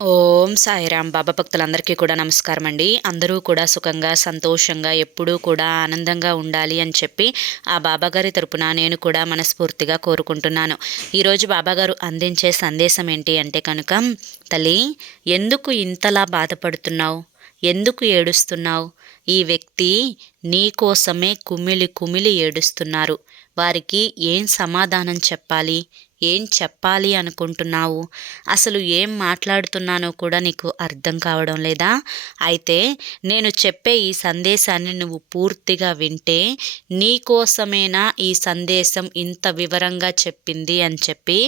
ఓం సాయిరాం. బాబా భక్తులందరికీ కూడా నమస్కారం అండి. అందరూ కూడా సుఖంగా, సంతోషంగా, ఎప్పుడూ కూడా ఆనందంగా ఉండాలి అని చెప్పి ఆ బాబాగారి తరపున నేను కూడా మనస్ఫూర్తిగా కోరుకుంటున్నాను. ఈరోజు బాబాగారు అందించే సందేశం ఏంటి అంటే కనుక, తల్లి, ఎందుకు ఇంతలా బాధపడుతున్నావు? ఎందుకు ఏడుస్తున్నావు? ఈ వ్యక్తి నీ కోసమే కుమిలి కుమిలి ఏడుస్తున్నారు. వారికి ఏం సమాధానం చెప్పాలి? ఏం చెప్పాలి అనుకుంటున్నావు? అసలు ఏం మాట్లాడుతున్నానో కూడా నీకు అర్థం కావడం లేదా? అయితే నేను చెప్పే ఈ సందేశాన్ని నువ్వు పూర్తిగా వింటే నీకోసమేనా ఈ సందేశం ఇంత వివరంగా చెప్పింది అని చెప్పి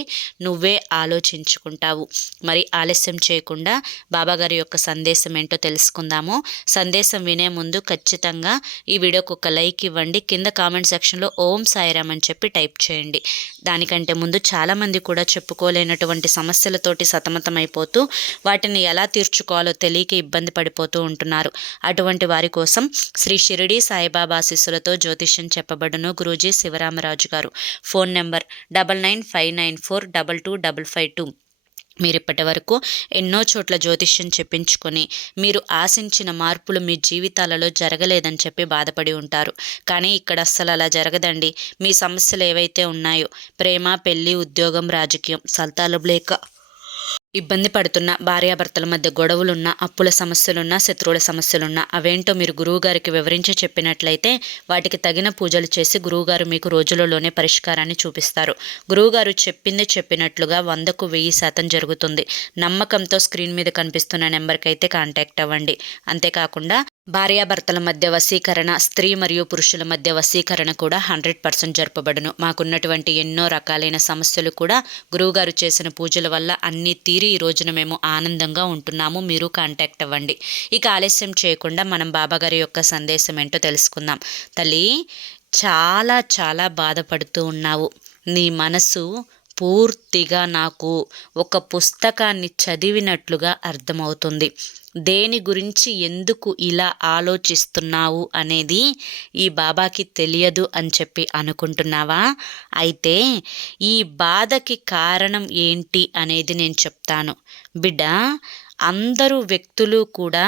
నువ్వే ఆలోచించుకుంటావు. మరి ఆలస్యం చేయకుండా బాబాగారి యొక్క సందేశం ఏంటో తెలుసుకుందాము. సందేశం వినే ముందు ఖచ్చితంగా ఈ వీడియోకి ఒక లైక్ ఇవ్వండి. కింద కామెంట్ సెక్షన్లో ఓం సాయిరామ్ అని చెప్పి టైప్ చేయండి. దానికంటే ముందు చాలామంది కూడా చెప్పుకోలేనటువంటి సమస్యలతోటి సతమతమైపోతూ వాటిని ఎలా తీర్చుకోవాలో తెలియక ఇబ్బంది పడిపోతూ ఉంటున్నారు. అటువంటి వారి కోసం శ్రీ షిరిడి సాయిబాబా ఆశీస్సులతో జ్యోతిష్యం చెప్పబడును. గురూజీ శివరామరాజు గారు. Phone number 9959422552. మీరు ఇప్పటి వరకు ఎన్నో చోట్ల జ్యోతిష్యం చెప్పించుకొని మీరు ఆశించిన మార్పులు మీ జీవితాలలో జరగలేదని చెప్పి బాధపడి ఉంటారు. కానీ ఇక్కడ అస్సలు అలా జరగదండి. మీ సమస్యలు ఏవైతే ఉన్నాయో, ప్రేమ, పెళ్లి, ఉద్యోగం, రాజకీయం, ఫలితాలు లేక ఇబ్బంది పడుతున్న, భార్యాభర్తల మధ్య గొడవలున్నా, అప్పుల సమస్యలున్నా, శత్రువుల సమస్యలున్నా అవేంటో మీరు గురువుగారికి వివరించి చెప్పినట్లయితే వాటికి తగిన పూజలు చేసి గురువుగారు మీకు రోజులలోనే పరిష్కారాన్ని చూపిస్తారు. గురువుగారు చెప్పింది చెప్పినట్లుగా 100కు 1000% జరుగుతుంది. నమ్మకంతో స్క్రీన్ మీద కనిపిస్తున్న నెంబర్కి అయితే కాంటాక్ట్ అవ్వండి. అంతేకాకుండా భార్యాభర్తల మధ్య వశీకరణ, స్త్రీ మరియు పురుషుల మధ్య వశీకరణ కూడా 100% జరపబడును. మాకున్నటువంటి ఎన్నో రకాలైన సమస్యలు కూడా గురువుగారు చేసిన పూజల వల్ల అన్నీ తీరి ఈ రోజున మేము ఆనందంగా ఉంటున్నాము. మీరు కాంటాక్ట్ అవ్వండి. ఇక ఆలస్యం చేయకుండా మనం బాబాగారి యొక్క సందేశం ఏంటో తెలుసుకుందాం. తల్లి, చాలా చాలా బాధపడుతూ ఉన్నావు. నీ మనసు పూర్తిగా నాకు ఒక పుస్తకాన్ని చదివినట్లుగా అర్థమవుతుంది. దేని గురించి ఎందుకు ఇలా ఆలోచిస్తున్నావు అనేది ఈ బాబాకి తెలియదు అని చెప్పి అనుకుంటున్నావా? అయితే ఈ బాధకి కారణం ఏంటి అనేది నేను చెప్తాను. బిడ్డ, అందరూ వ్యక్తులు కూడా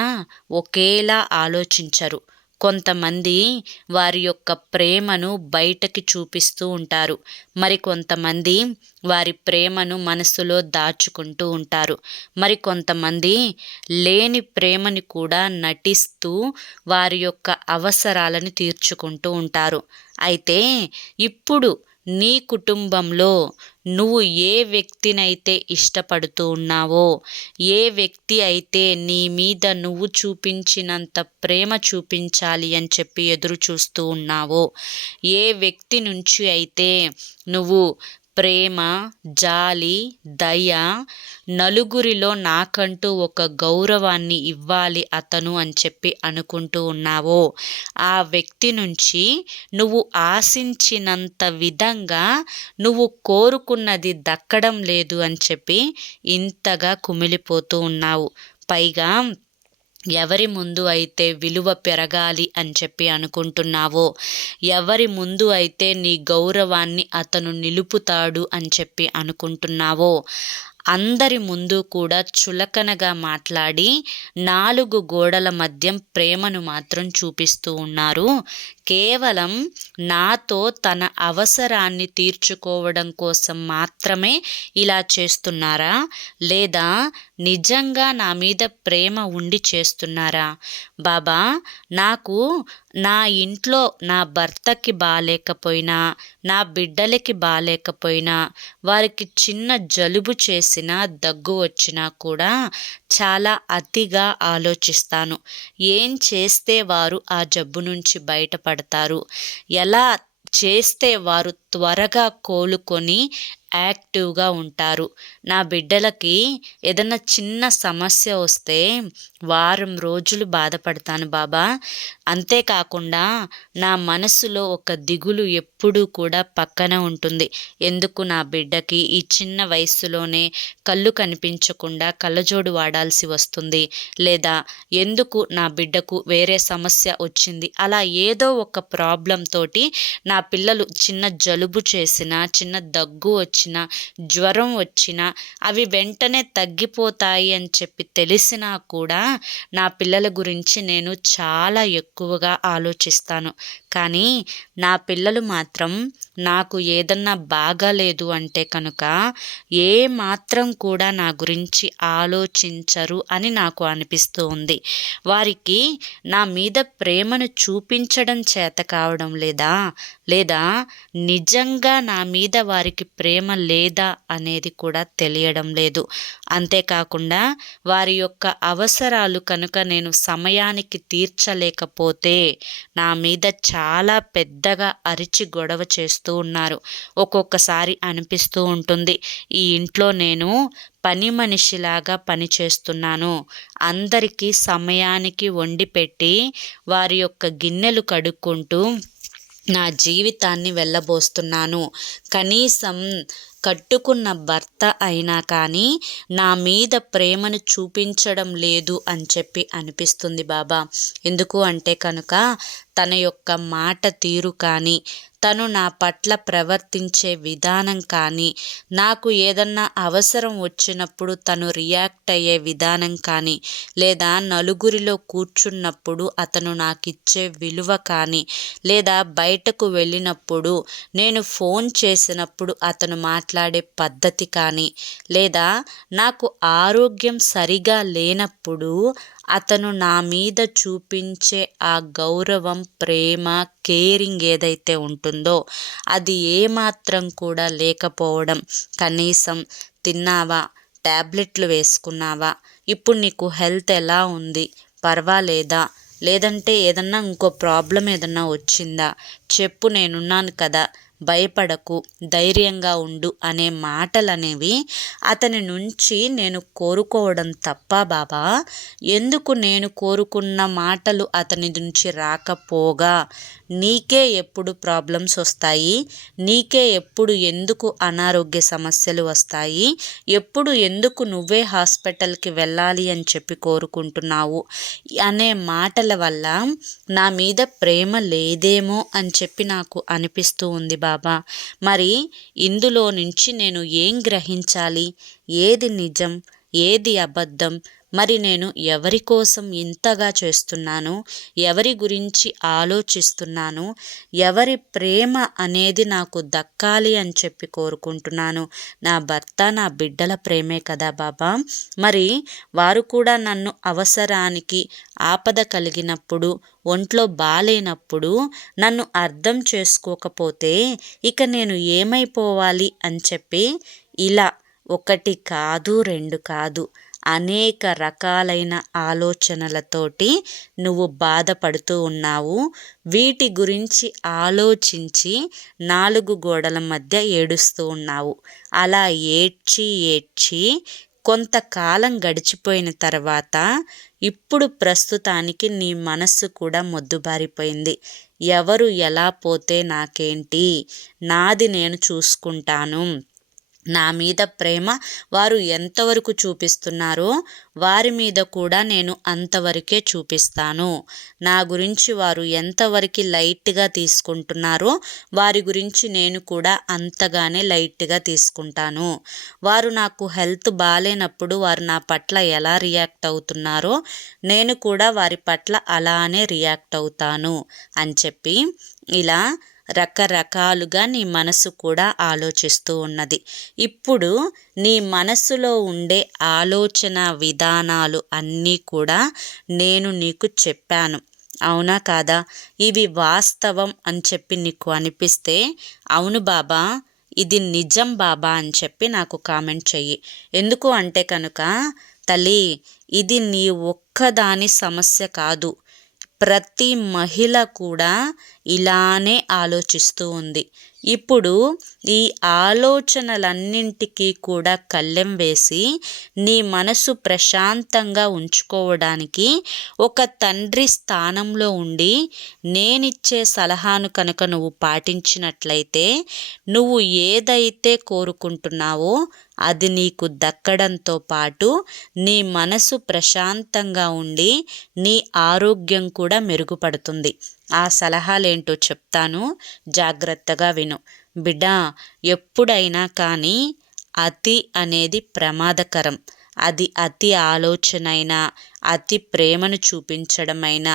ఒకేలా ఆలోచించరు. కొంతమంది వారి యొక్క ప్రేమను బయటకి చూపిస్తూ ఉంటారు. మరి కొంతమంది వారి ప్రేమను మనసులో దాచుకుంటూ ఉంటారు. మరి కొంతమంది లేని ప్రేమని కూడా నటిస్తూ వారి యొక్క అవసరాలను తీర్చుకుంటూ ఉంటారు. అయితే ఇప్పుడు నీ కుటుంబంలో నువ్వు ఏ వ్యక్తినైతే ఇష్టపడుతూ ఉన్నావో, ఏ వ్యక్తి అయితే నీ మీద నువ్వు చూపించినంత ప్రేమ చూపించాలి అని చెప్పి ఎదురు చూస్తూ ఉన్నావో, ఏ వ్యక్తి నుంచి అయితే నువ్వు ప్రేమ, జాలి, దయ, నలుగురిలో నాకంటూ ఒక గౌరవాన్ని ఇవ్వాలి అతను అని చెప్పి అనుకుంటూ ఉన్నావో, ఆ వ్యక్తి నుంచి నువ్వు ఆశించినంత విధంగా నువ్వు కోరుకున్నది దక్కడం లేదు అని చెప్పి ఇంతగా కుమిలిపోతూ ఉన్నావు. పైగా ఎవరి ముందు అయితే విలువ పెరగాలి అని చెప్పి అనుకుంటున్నావో, ఎవరి ముందు అయితే నీ గౌరవాన్ని అతను నిలుపుతాడు అని చెప్పి అనుకుంటున్నావో, అందరి ముందు కూడా చులకనగా మాట్లాడి 4 గోడల మధ్య ప్రేమను మాత్రం చూపిస్తూ ఉన్నారు. కేవలం నాతో తన అవసరాన్ని తీర్చుకోవడం కోసం మాత్రమే ఇలా చేస్తున్నారా? లేదా నిజంగా నా మీద ప్రేమ ఉండి చేస్తున్నారా? బాబా, నాకు నా ఇంట్లో నా భర్తకి బాలేకపోయినా, నా బిడ్డలకి బాలేకపోయినా, వారికి చిన్న జలుబు చేసినా, దగ్గు వచ్చినా కూడా చాలా అతిగా ఆలోచిస్తాను. ఏం చేస్తే వారు ఆ జబ్బు నుంచి బయటపడతారు? ఎలా చేస్తే వారు త్వరగా కోలుకొని యాక్టివ్గా ఉంటారు? నా బిడ్డలకి ఏదైనా చిన్న సమస్య వస్తే వారం రోజులు బాధపడతాను బాబా. అంతేకాకుండా నా మనసులో ఒక దిగులు ఎప్పుడూ కూడా పక్కన ఉంటుంది. ఎందుకు నా బిడ్డకి ఈ చిన్న వయస్సులోనే కళ్ళు కనిపించకుండా కళ్ళజోడు వాడాల్సి వస్తుంది? లేదా ఎందుకు నా బిడ్డకు వేరే సమస్య వచ్చింది? అలా ఏదో ఒక ప్రాబ్లం తోటి నా పిల్లలు చిన్న జలుబు చేసినా, చిన్న దగ్గు వచ్చినా వచ్చినా, జ్వరం వచ్చినా అవి వెంటనే తగ్గిపోతాయి అని చెప్పి తెలిసినా కూడా నా పిల్లల గురించి నేను చాలా ఎక్కువగా ఆలోచిస్తాను. కానీ నా పిల్లలు మాత్రం నాకు ఏదన్నా బాగాలేదు అంటే కనుక ఏ మాత్రం కూడా నా గురించి ఆలోచించరు అని నాకు అనిపిస్తూ ఉంది. వారికి నా మీద ప్రేమను చూపించడం చేత కావడం లేదా, లేదా నిజంగా నా మీద వారికి ప్రేమ లేదా అనేది కూడా తెలియడం లేదు. అంతేకాకుండా వారి యొక్క అవసరాలు కనుక నేను సమయానికి తీర్చలేకపోతే నా మీద చాలా పెద్దగా అరిచి గొడవ చేస్తూ ఉన్నారు. ఒక్కొక్కసారి అనిపిస్తూ ఉంటుంది, ఈ ఇంట్లో నేను పని మనిషిలాగా పని చేస్తున్నాను, అందరికీ సమయానికి వండి పెట్టి వారి యొక్క గిన్నెలు కడుక్కుంటూ నా జీవితాన్ని వెళ్ళబోస్తున్నాను. కనీసం కట్టుకున్న భర్త అయినా కానీ నా మీద ప్రేమను చూపించడం లేదు అని చెప్పి అనిపిస్తుంది బాబా. ఎందుకు అంటే కనుక తన యొక్క మాట తీరు కానీ, తను నా పట్ల ప్రవర్తించే విధానం కానీ, నాకు ఏదన్నా అవసరం వచ్చినప్పుడు తను రియాక్ట్ అయ్యే విధానం కానీ, లేదా నలుగురిలో కూర్చున్నప్పుడు అతను నాకు ఇచ్చే విలువ కానీ, లేదా బయటకు వెళ్ళినప్పుడు నేను ఫోన్ చేసినప్పుడు అతను మాట్లాడే పద్ధతి కానీ, లేదా నాకు ఆరోగ్యం సరిగా లేనప్పుడు అతను నా మీద చూపించే ఆ గౌరవం, ప్రేమ, కేరింగ్ ఏదైతే ఉంటుందో అది ఏమాత్రం కూడా లేకపోవడం. కనీసం తిన్నావా, ట్యాబ్లెట్లు వేసుకున్నావా, ఇప్పుడు నీకు హెల్త్ ఎలా ఉంది, పర్వాలేదా, లేదంటే ఏదన్నా ఇంకో ప్రాబ్లం ఏదన్నా వచ్చిందా చెప్పు, నేనున్నాను కదా, భయపడకు, ధైర్యంగా ఉండు అనే మాటలనేవి అతని నుంచి నేను కోరుకోవడం తప్ప బాబా, ఎందుకు నేను కోరుకున్న మాటలు అతని నుంచి రాకపోగా నీకే ఎప్పుడు ప్రాబ్లమ్స్ వస్తాయి, నీకే ఎప్పుడు ఎందుకు అనారోగ్య సమస్యలు వస్తాయి, ఎప్పుడు ఎందుకు నువ్వే హాస్పిటల్కి వెళ్ళాలి అని చెప్పి కోరుకుంటున్నావు అనే మాటల వల్ల నా మీద ప్రేమ లేదేమో అని చెప్పి నాకు అనిపిస్తూ ఉంది బాబా. మరి ఇందులో నుంచి నేను ఏం గ్రహించాలి, ఏది నిజం, ఏది అబద్ధం, మరి నేను ఎవరి కోసం ఇంతగా చేస్తున్నాను, ఎవరి గురించి ఆలోచిస్తున్నాను, ఎవరి ప్రేమ అనేది నాకు దక్కాలి అని చెప్పి కోరుకుంటున్నాను. నా భర్త, నా బిడ్డల ప్రేమే కదా బాబా. మరి వారు కూడా నన్ను అవసరానికి, ఆపద కలిగినప్పుడు, ఒంట్లో బాలేనప్పుడు నన్ను అర్థం చేసుకోకపోతే ఇక నేను ఏమైపోవాలి అని చెప్పి ఇలా ఒకటి కాదు, రెండు కాదు, అనేక రకాలైన ఆలోచనలతోటి నువ్వు బాధపడుతూ ఉన్నావు. వీటి గురించి ఆలోచించి 4 గోడల మధ్య ఏడుస్తూ ఉన్నావు. అలా ఏడ్చి ఏడ్చి కొంతకాలం గడిచిపోయిన తర్వాత ఇప్పుడు ప్రస్తుతానికి నీ మనస్సు కూడా మొద్దుబారిపోయింది. ఎవరు ఎలా పోతే నాకేంటి, నాది నేను చూసుకుంటాను, నా మీద ప్రేమ వారు ఎంతవరకు చూపిస్తున్నారో వారి మీద కూడా నేను అంతవరకే చూపిస్తాను, నా గురించి వారు ఎంతవరకు లైట్గా తీసుకుంటున్నారో వారి గురించి నేను కూడా అంతగానే లైట్గా తీసుకుంటాను, వారు నాకు హెల్త్ బాలేనప్పుడు వారు నా పట్ల ఎలా రియాక్ట్ అవుతున్నారో నేను కూడా వారి పట్ల అలానే రియాక్ట్ అవుతాను అని చెప్పి ఇలా రకరకాలుగా నీ మనసు కూడా ఆలోచిస్తూ ఉన్నది. ఇప్పుడు నీ మనసులో ఉండే ఆలోచన విధానాలు అన్నీ కూడా నేను నీకు చెప్పాను, అవునా కాదా? ఇవి వాస్తవం అని చెప్పి నీకు అనిపిస్తే అవును బాబా, ఇది నిజం బాబా అని చెప్పి నాకు కామెంట్ చెయ్యి. ఎందుకు అంటే కనుక తల్లి, ఇది నీ ఒక్కదాని సమస్య కాదు, ప్రతి మహిళ కూడా ఇలానే ఆలోచిస్తూ ఉంది. ఇప్పుడు ఈ ఆలోచనలన్నింటికీ కూడా కళ్ళెం వేసి నీ మనసు ప్రశాంతంగా ఉంచుకోవడానికి ఒక తండ్రి స్థానంలో ఉండి నేనిచ్చే సలహాను కనుక నువ్వు పాటించినట్లయితే నువ్వు ఏదైతే కోరుకుంటున్నావో అది నీకు దక్కడంతో పాటు నీ మనసు ప్రశాంతంగా ఉండి నీ ఆరోగ్యం కూడా మెరుగుపడుతుంది. ఆ సలహాలేంటో చెప్తాను, జాగ్రత్తగా విను. బిడ్డా, ఎప్పుడైనా కానీ అతి అనేది ప్రమాదకరం. అది అతి ఆలోచనైనా, అతి ప్రేమను చూపించడమైనా,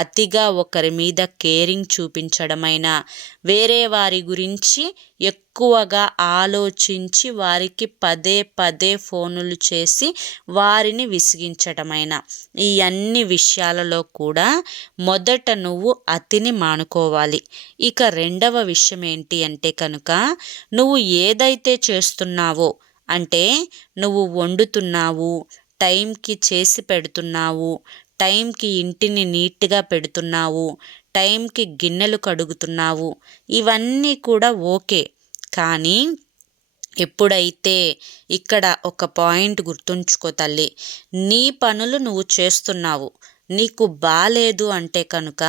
అతిగా ఒకరి మీద కేరింగ్ చూపించడమైనా, వేరే వారి గురించి ఎక్కువగా ఆలోచించి వారికి పదే పదే ఫోనులు చేసి వారిని విసిగించడమైనా, ఈ అన్ని విషయాలలో కూడా మొదట నువ్వు అతిని మానుకోవాలి. ఇక రెండవ విషయం ఏంటి అంటే కనుక, నువ్వు ఏదైతే చేస్తున్నావో, అంటే నువ్వు వండుతున్నావు, టైంకి చేసి పెడుతున్నావు, టైంకి ఇంటిని నీట్గా పెడుతున్నావు, టైంకి గిన్నెలు కడుగుతున్నావు, ఇవన్నీ కూడా ఓకే. కానీ ఎప్పుడైతే ఇక్కడ ఒక పాయింట్ గుర్తుంచుకో తల్లి, నీ పనులు నువ్వు చేస్తున్నావు, నీకు బాలేదు అంటే కనుక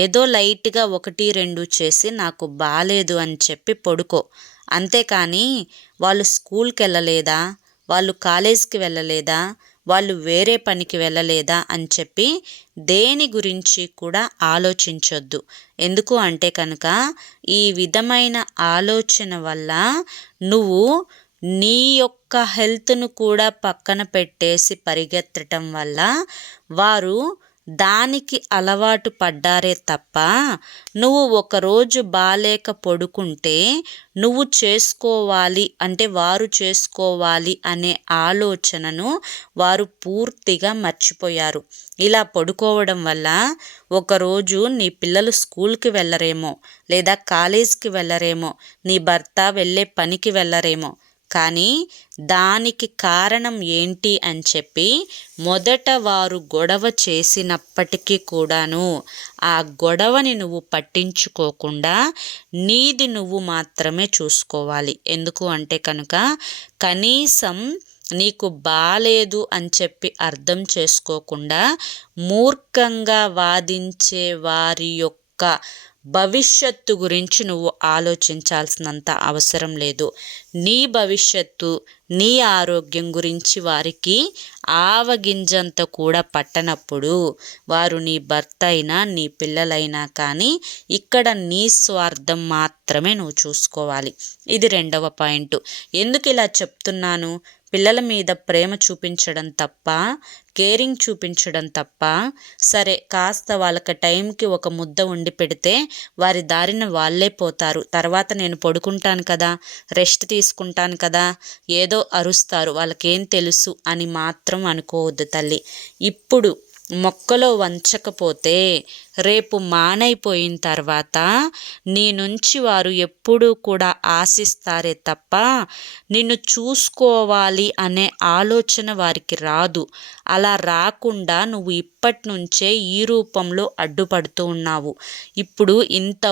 ఏదో లైట్గా 1-2 చేసి నాకు బాలేదు అని చెప్పి పడుకో. అంతేకాని వాళ్ళు స్కూల్కి వెళ్ళలేదా, వాళ్ళు కాలేజీకి వెళ్ళలేదా, వాళ్ళు వేరే పనికి వెళ్ళలేదా అని చెప్పి దేని గురించి కూడా ఆలోచించొద్దు. ఎందుకు అంటే కనుక ఈ విధమైన ఆలోచన వల్ల నువ్వు నీ యొక్క హెల్త్ను కూడా పక్కన పెట్టేసి పరిగెత్తటం వల్ల వారు దానికి అలవాటు పడ్డారే తప్ప, నువ్వు ఒకరోజు బాలేక పడుకుంటే నువ్వు చేసుకోవాలి అంటే వారు చేసుకోవాలి అనే ఆలోచనను వారు పూర్తిగా మర్చిపోయారు. ఇలా పడుకోవడం వల్ల ఒకరోజు నీ పిల్లలు స్కూల్కి వెళ్ళరేమో, లేదా కాలేజీకి వెళ్ళరేమో, నీ భర్త వెళ్ళే పనికి వెళ్ళరేమో, కానీ దానికి కారణం ఏంటి అని చెప్పి మొదట వారు గొడవ చేసినప్పటికీ కూడాను ఆ గొడవని నువ్వు పట్టించుకోకుండా నీది నువ్వు మాత్రమే చూసుకోవాలి. ఎందుకు అంటే కనుక కనీసం నీకు బాలేదు అని చెప్పి అర్థం చేసుకోకుండా మూర్ఖంగా వాదించే వారి యొక్క భవిష్యత్తు గురించి నువ్వు ఆలోచించాల్సినంత అవసరం లేదు. నీ భవిష్యత్తు, నీ ఆరోగ్యం గురించి వారికి ఆవగింజంత కూడా పట్టనప్పుడు వారు నీ భర్త అయినా నీ పిల్లలైనా కానీ ఇక్కడ నీ స్వార్థం మాత్రమే నువ్వు చూసుకోవాలి. ఇది రెండవ పాయింట్. ఎందుకు ఇలా చెప్తున్నాను? పిల్లల మీద ప్రేమ చూపించడం తప్ప, కేరింగ్ చూపించడం తప్ప, సరే కాస్త వాళ్ళకి టైంకి ఒక ముద్ద వండి పెడితే వారి దారిన వాళ్ళే పోతారు. తర్వాత నేను పడుకుంటాను కదా, రెస్ట్ తీసుకుంటాను కదా, ఏదో అరుస్తారు, వాళ్ళకేం తెలుసు అని మాత్రం అనుకోవద్దు తల్లి. ఇప్పుడు మొక్కలో వంచకపోతే రేపు మానైపోయిన తర్వాత నీ నుంచి వారు ఎప్పుడూ కూడా ఆశిస్తారే తప్ప నిన్ను చూసుకోవాలి అనే ఆలోచన వారికి రాదు. అలా రాకుండా నువ్వు ఇప్పటి నుంచే ఈ రూపంలో అడ్డుపడుతూ ఉన్నావు. ఇప్పుడు ఇంత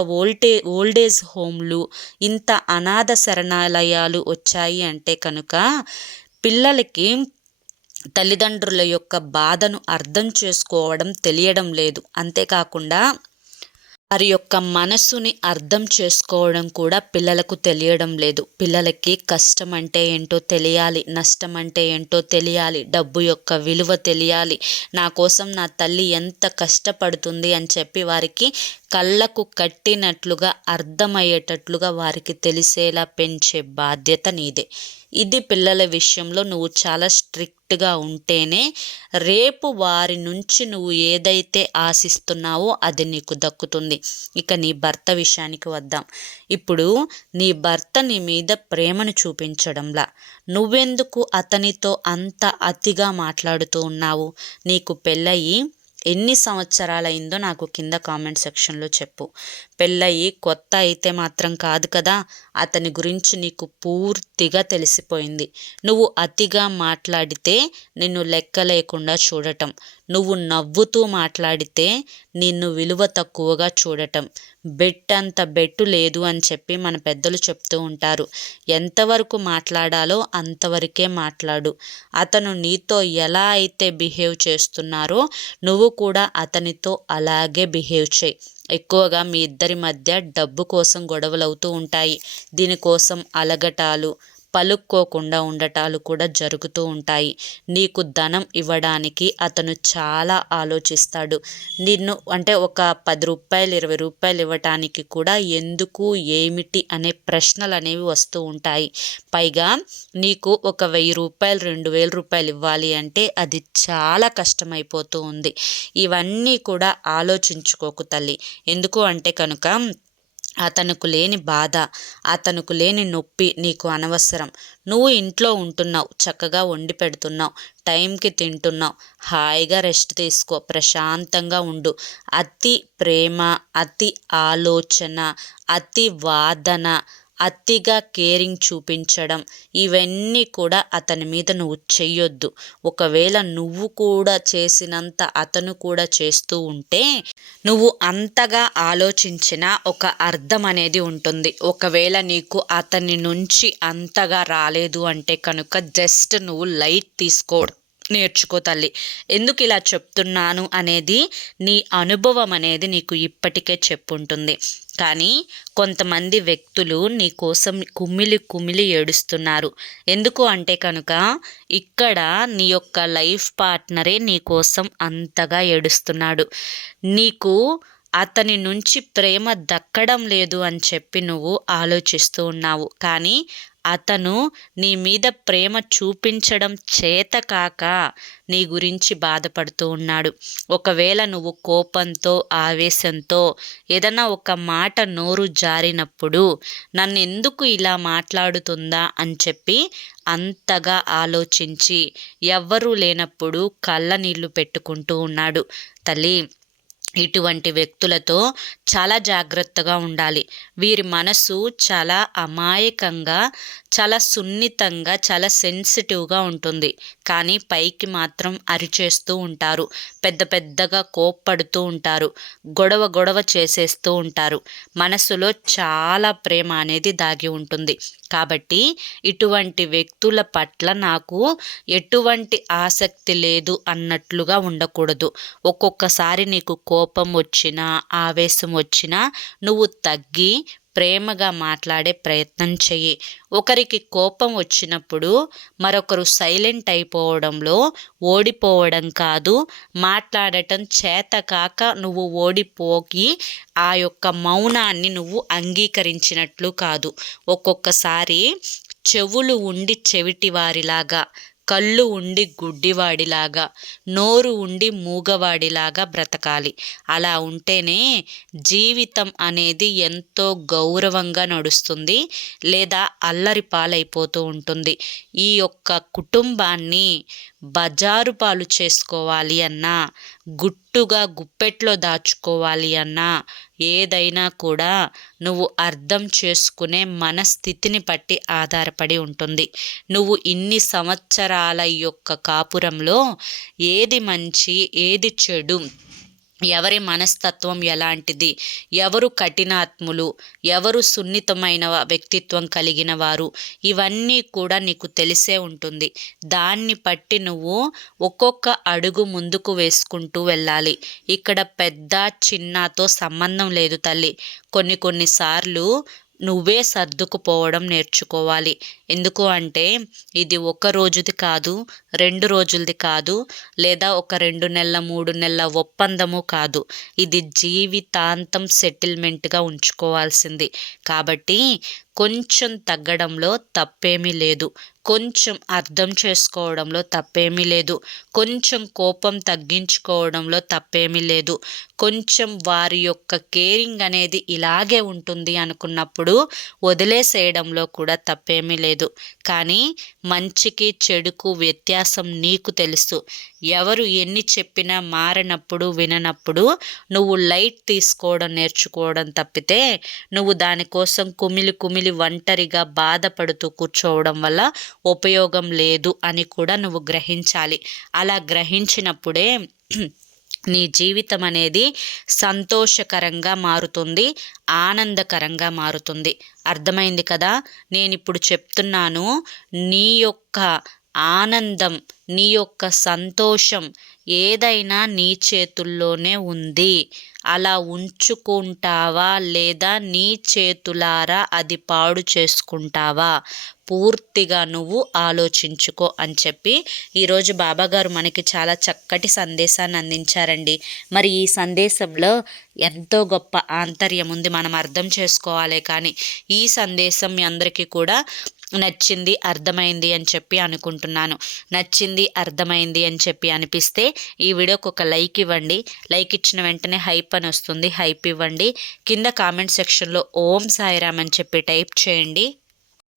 ఓల్డేజ్ హోమ్లు, ఇంత అనాథ శరణాలయాలు వచ్చాయి అంటే కనుక పిల్లలకి తల్లిదండ్రుల యొక్క బాధను అర్థం చేసుకోవడం తెలియడం లేదు. అంతేకాకుండా వారి యొక్క మనసుని అర్థం చేసుకోవడం కూడా పిల్లలకు తెలియడం లేదు. పిల్లలకి కష్టం అంటే ఏంటో తెలియాలి, నష్టం అంటే ఏంటో తెలియాలి, డబ్బు యొక్క విలువ తెలియాలి, నా కోసం నా తల్లి ఎంత కష్టపడుతుంది అని చెప్పి వారికి కళ్ళకు కట్టినట్లుగా అర్థమయ్యేటట్లుగా వారికి తెలిసేలా పెంచే బాధ్యత నీదే. ఇది పిల్లల విషయంలో నువ్వు చాలా స్ట్రిక్ట్గా ఉంటేనే రేపు వారి నుంచి నువ్వు ఏదైతే ఆశిస్తున్నావో అది నీకు దక్కుతుంది. ఇక నీ భర్త విషయానికి వద్దాం. ఇప్పుడు నీ భర్త నీ మీద ప్రేమను చూపించడంలా నువ్వెందుకు అతనితో అంత అతిగా మాట్లాడుతూ ఉన్నావు? నీకు పెళ్ళయి ఎన్ని సంవత్సరాలైందో నాకు కింద కామెంట్ సెక్షన్లో చెప్పు. పెళ్ళయి కొత్త అయితే మాత్రం కాదు కదా, అతని గురించి నీకు పూర్తిగా తెలిసిపోయింది. నువ్వు అతిగా మాట్లాడితే నిన్ను లెక్క లేకుండా చూడటం, నువ్వు నవ్వుతూ మాట్లాడితే నిన్ను విలువ తక్కువగా చూడటం, బెట్టంత బెట్టు లేదు అని చెప్పి మన పెద్దలు చెప్తూ ఉంటారు. ఎంతవరకు మాట్లాడాలో అంతవరకే మాట్లాడు. అతను నీతో ఎలా అయితే బిహేవ్ చేస్తున్నారో నువ్వు కూడా అతనితో అలాగే బిహేవ్ చేయి. ఎక్కువగా మీ ఇద్దరి మధ్య డబ్బు కోసం గొడవలు అవుతూ ఉంటాయి. దీనికోసం అలగటాలు, పలుక్కోకుండా ఉండటాలు కూడా జరుగుతూ ఉంటాయి. నీకు ధనం ఇవ్వడానికి అతను చాలా ఆలోచిస్తాడు. నిన్ను అంటే ఒక రూ. 10, రూ. 20 ఇవ్వటానికి కూడా ఎందుకు, ఏమిటి అనే ప్రశ్నలు అనేవి వస్తూ ఉంటాయి. పైగా నీకు ఒక రూ. 1000, రూ. 2000 ఇవ్వాలి అంటే అది చాలా కష్టమైపోతూ ఉంది. ఇవన్నీ కూడా ఆలోచించుకోకు తల్లి. ఎందుకు అంటే కనుక అతనుకు లేని బాధ, అతనుకు లేని నొప్పి నీకు అనవసరం. నువ్వు ఇంట్లో ఉంటున్నావు, చక్కగా వండి పెడుతున్నావు, టైంకి తింటున్నావు, హాయిగా రెస్ట్ తీసుకో, ప్రశాంతంగా ఉండు. అతి ప్రేమ, అతి ఆలోచన, అతి వాదన, అతిగా కేరింగ్ చూపించడం ఇవన్నీ కూడా అతని మీద నువ్వు చెయ్యొద్దు. ఒకవేళ నువ్వు కూడా చేసినంత అతను కూడా చేస్తూ ఉంటే నువ్వు అంతగా ఆలోచించిన ఒక అర్థం అనేది ఉంటుంది. ఒకవేళ నీకు అతని నుంచి అంతగా రాలేదు అంటే కనుక జస్ట్ నువ్వు లైట్ తీసుకోవడం నేర్చుకో తల్లి. ఎందుకు ఇలా చెప్తున్నాను అనేది నీ అనుభవం అనేది నీకు ఇప్పటికే చెప్పుంటుంది. కానీ కొంతమంది వ్యక్తులు నీ కోసం కుమిలి ఏడుస్తున్నారు. ఎందుకు అంటే కనుక ఇక్కడ నీ యొక్క లైఫ్ పార్ట్నరే నీ కోసం అంతగా ఏడుస్తున్నాడు. నీకు అతని నుంచి ప్రేమ దక్కడం లేదు అని చెప్పి నువ్వు ఆలోచిస్తూ ఉన్నావు. కానీ అతను నీ మీద ప్రేమ చూపించడం చేత కాక నీ గురించి బాధపడుతూ ఉన్నాడు. ఒకవేళ నువ్వు కోపంతో, ఆవేశంతో ఏదైనా ఒక మాట నోరు జారినప్పుడు నన్ను ఎందుకు ఇలా మాట్లాడుతుందా అని చెప్పి అంతగా ఆలోచించి ఎవ్వరూ లేనప్పుడు కళ్ళ నీళ్లు పెట్టుకుంటూ ఉన్నాడు. తల్లి, ఇటువంటి వ్యక్తులతో చాలా జాగ్రత్తగా ఉండాలి. వీరి మనసు చాలా అమాయకంగా, చాలా సున్నితంగా, చాలా సెన్సిటివ్గా ఉంటుంది. కానీ పైకి మాత్రం అరిచేస్తూ ఉంటారు, పెద్ద పెద్దగా కోప్పడుతూ ఉంటారు, గొడవ చేసేస్తూ ఉంటారు. మనసులో చాలా ప్రేమ అనేది దాగి ఉంటుంది. కాబట్టి ఇటువంటి వ్యక్తుల పట్ల నాకు ఎటువంటి ఆసక్తి లేదు అన్నట్లుగా ఉండకూడదు. ఒక్కొక్కసారి నీకు కోపం వచ్చినా, ఆవేశం వచ్చినా నువ్వు తగ్గి ప్రేమగా మాట్లాడే ప్రయత్నం చెయ్యి. ఒకరికి కోపం వచ్చినప్పుడు మరొకరు సైలెంట్ అయిపోవడంలో ఓడిపోవడం కాదు, మాట్లాడటం చేతకాక నువ్వు ఓడిపోయి ఆ యొక్క మౌనాన్ని నువ్వు అంగీకరించినట్లు కాదు. ఒక్కొక్కసారి చెవులు ఉండి చెవిటివారిలాగా, కళ్ళు ఉండి గుడ్డివాడిలాగా, నోరు ఉండి మూగవాడిలాగా బ్రతకాలి. అలా ఉంటేనే జీవితం అనేది ఎంతో గౌరవంగా నడుస్తుంది, లేదా అల్లరి పాలైపోతూ ఉంటుంది. ఈ యొక్క కుటుంబాన్ని బజారు పాలు చేసుకోవాలి అన్నా, గుట్టుగా గుప్పెట్లో దాచుకోవాలి అన్నా, ఏదైనా కూడా నువ్వు అర్థం చేసుకునే మనస్థితిని బట్టి ఆధారపడి ఉంటుంది. నువ్వు ఇన్ని సంవత్సరాల యొక్క కాపురంలో ఏది మంచి, ఏది చెడు, ఎవరి మనస్తత్వం ఎలాంటిది, ఎవరు కఠినాత్ములు, ఎవరు సున్నితమైన వ్యక్తిత్వం కలిగిన వారు, ఇవన్నీ కూడా నీకు తెలిసే ఉంటుంది. దాన్ని బట్టి నువ్వు ఒక్కొక్క అడుగు ముందుకు వేసుకుంటూ వెళ్ళాలి. ఇక్కడ పెద్ద చిన్నతో సంబంధం లేదు తల్లి. కొన్నిసార్లు నువ్వే సర్దుకుపోవడం నేర్చుకోవాలి. ఎందుకు అంటే ఇది 1 రోజుది కాదు, 2 రోజులది కాదు, లేదా ఒక 2 నెలల 3 నెలల ఒప్పందము కాదు. ఇది జీవితాంతం సెటిల్మెంట్గా ఉంచుకోవాల్సింది. కాబట్టి కొంచెం తగ్గడంలో తప్పేమీ లేదు, కొంచెం అర్థం చేసుకోవడంలో తప్పేమీ లేదు, కొంచెం కోపం తగ్గించుకోవడంలో తప్పేమీ లేదు. కొంచెం వారి యొక్క కేరింగ్ అనేది ఇలాగే ఉంటుంది అనుకున్నప్పుడు వదిలేసేయడంలో కూడా తప్పేమీ లేదు. కానీ మంచికి చెడుకు వ్యత్యాసం నీకు తెలుసు. ఎవరు ఎన్ని చెప్పినా మారనప్పుడు, విననప్పుడు నువ్వు లైట్ తీసుకోవడం నేర్చుకోవడం తప్పితే నువ్వు దానికోసం కుమిలి ఒంటరిగా బాధపడుతూ కూర్చోవడం వల్ల ఉపయోగం లేదు అని కూడా నువ్వు గ్రహించాలి. అలా గ్రహించినప్పుడే నీ జీవితం అనేది సంతోషకరంగా మారుతుంది, ఆనందకరంగా మారుతుంది. అర్థమైంది కదా? నేను ఇప్పుడు చెప్తున్నాను, నీ యొక్క ఆనందం, నీ యొక్క సంతోషం ఏదైనా నీ చేతుల్లోనే ఉంది. అలా ఉంచుకుంటావా లేదా నీ చేతులారా అది పాడు చేసుకుంటావా? పూర్తిగా నువ్వు ఆలోచించుకో అని చెప్పి ఈరోజు బాబాగారు మనకి చాలా చక్కటి సందేశాన్ని అందించారండి. మరి ఈ సందేశంలో ఎంతో గొప్ప ఆంతర్యం ఉంది, మనం అర్థం చేసుకోవాలి. కానీ ఈ సందేశం మీ అందరికీ కూడా నచ్చింది, అర్థమైంది అని చెప్పి అనుకుంటున్నాను. నచ్చింది, అర్థమైంది అని చెప్పి అనిపిస్తే ఈ వీడియోకి ఒక లైక్ ఇవ్వండి. లైక్ ఇచ్చిన వెంటనే హైప్ అని వస్తుంది, హైప్ ఇవ్వండి. కింద కామెంట్ సెక్షన్లో ఓం సాయిరామ్ అని చెప్పి టైప్ చేయండి.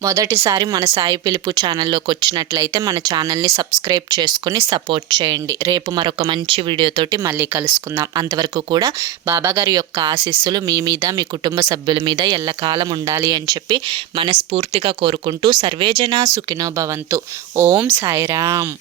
మొదటిసారి మన సాయి పిలుపు ఛానల్లోకి వచ్చినట్లయితే మన ఛానల్ని సబ్స్క్రైబ్ చేసుకుని సపోర్ట్ చేయండి. రేపు మరొక మంచి వీడియోతోటి మళ్ళీ కలుసుకుందాం. అంతవరకు కూడా బాబాగారి యొక్క ఆశీస్సులు మీ మీద, మీ కుటుంబ సభ్యుల మీద ఎల్లకాలం ఉండాలి అని చెప్పి మనస్ఫూర్తిగా కోరుకుంటూ సర్వేజన సుఖినో భవంతు. ఓం సాయిరామ్.